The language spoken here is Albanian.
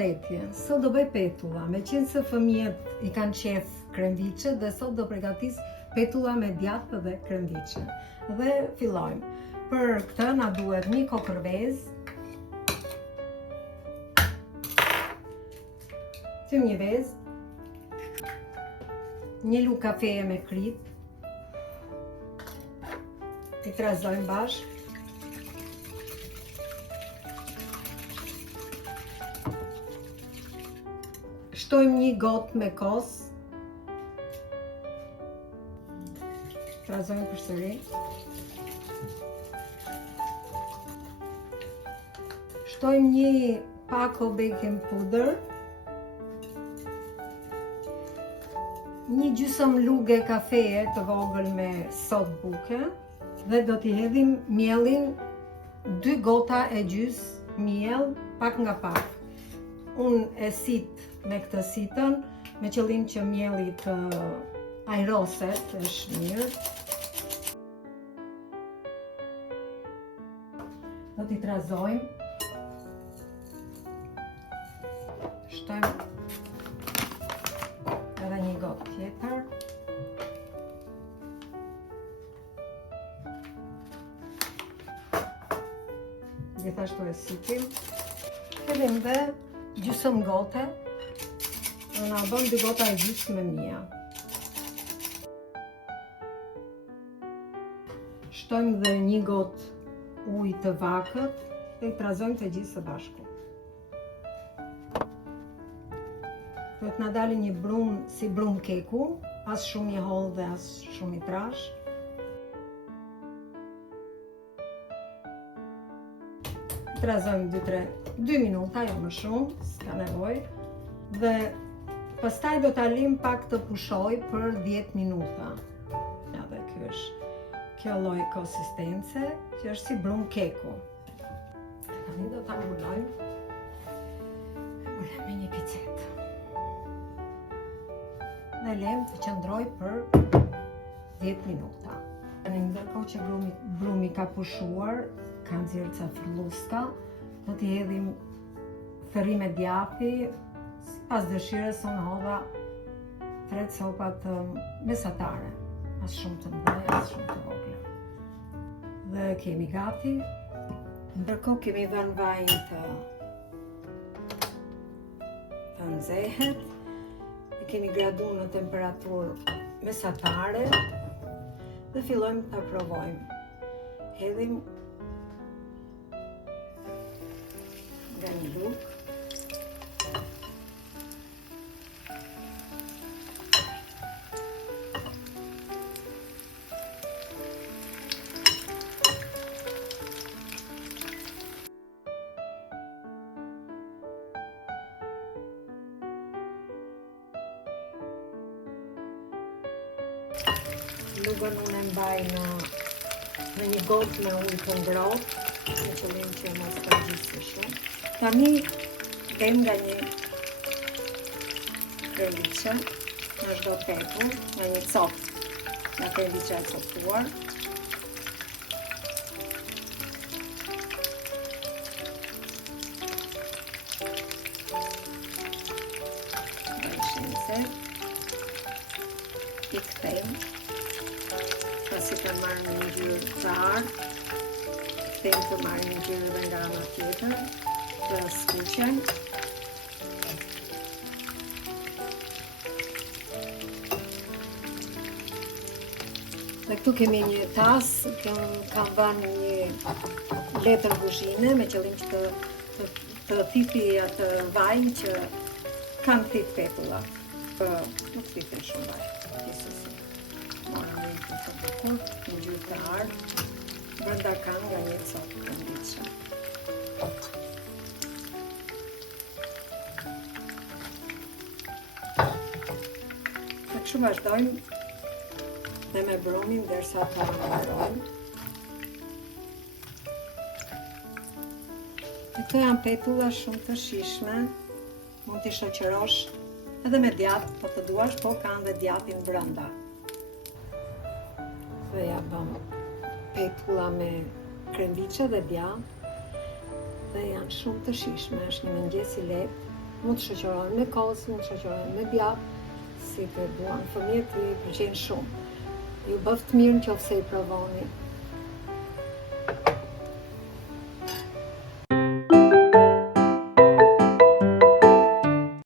Përshëndetje, sot do bëj petulla, me qenë se fëmijët i kanë qef kremviçe dhe sot do përgatis petulla me djathë dhe kremviçe. Dhe fillojmë. Për këtë na duhet një kokërvez, tym një vez, një lugë kafeje me krip, i trazojmë bashkë. Shtojmë një gotë me kos, trazojmë përsëri. Shtojmë një pako baking powder, një gjysëm lugë kafeje të vogël me sot buke dhe do t'i hedhim mielin 2 gota e gjys miell pak nga pak. Unë e sit me këtë sitën me qëllim që mielli të ajroset, është mirë. Do t'i trazojmë. Shtojmë edhe një gotë tjetër. Gjithashtu e sitim. Hedhim dhe gjysëm gote. Dhe na bën 2 gota e gjys me mia. Shtojmë dhe një gotë ujë të vakët dhe i trazojmë të gjithë së bashku. Duhet na dalë një brumë si brumë keku, as shumë i hollë dhe as shumë i trash. Trazojmë 2 minuta, jo më shumë, s'ka nevojë. Dhe pastaj do ta lim pak të pushoj për 10 minuta. Ja, dhe ky është kjo lloj konsistence që është si brumë keku. Tani do ta mbulojmë. Mbulojmë me një picetë. Dhe lem të qëndroj për 10 minuta. Në ndërkohë që brumi ka pushuar, ka nxjerrë ca frulluska, do t'i hedhim therrime djathi, sipas dëshirës. Unë hodha 3 copa të mesatare, as shumë të mëdha, as shumë të vogla. Dhe kemi gati. Ndërkohë kemi vënë vajin të nxehet. E kemi graduar në temperaturë mesatare dhe fillojmë ta provojmë. Hedhim nga një lugë. Lugën unë e mbaj në një gotë me ujë të ngrohtë, në qëllim që mos të gjysë shumë. Tani kem nga një kremviçe, në çdo petull, nga një copë nga kremviçe e coptuar. I kthejmë, pasi të marrë një ngjyrë të ardhë, kthejmë të marrë një ngjyrë dhe nga ana tjetër, të skuqen. Dhe këtu kemi një tasë, kam vënë një letër kuzhine me qëllim që të thipi atë vajin që kam thith petulla. Nuk thithin shumë vaj. Marrë një të bukur, një ngjyrë të ardhë, brenda kam nga një copë kremviçe. Dhe kështu vazhdojmë dhe me brumin derisa ta mbarojmë. Këto janë petulla shumë të shijshme, mund t'i shoqërosh edhe me djathë, po të duash, po kanë dhe djathin brenda. Dhe ja bëm petulla me kremviçe dhe djathë dhe janë shumë të shijshme, është një mëngjes i lehtë Mund të shoqërohen me kos, mund të shoqërohen me djap, si të duan fëmijët, i pëlqejnë shumë. Ju bëft mirë nëse i provoni.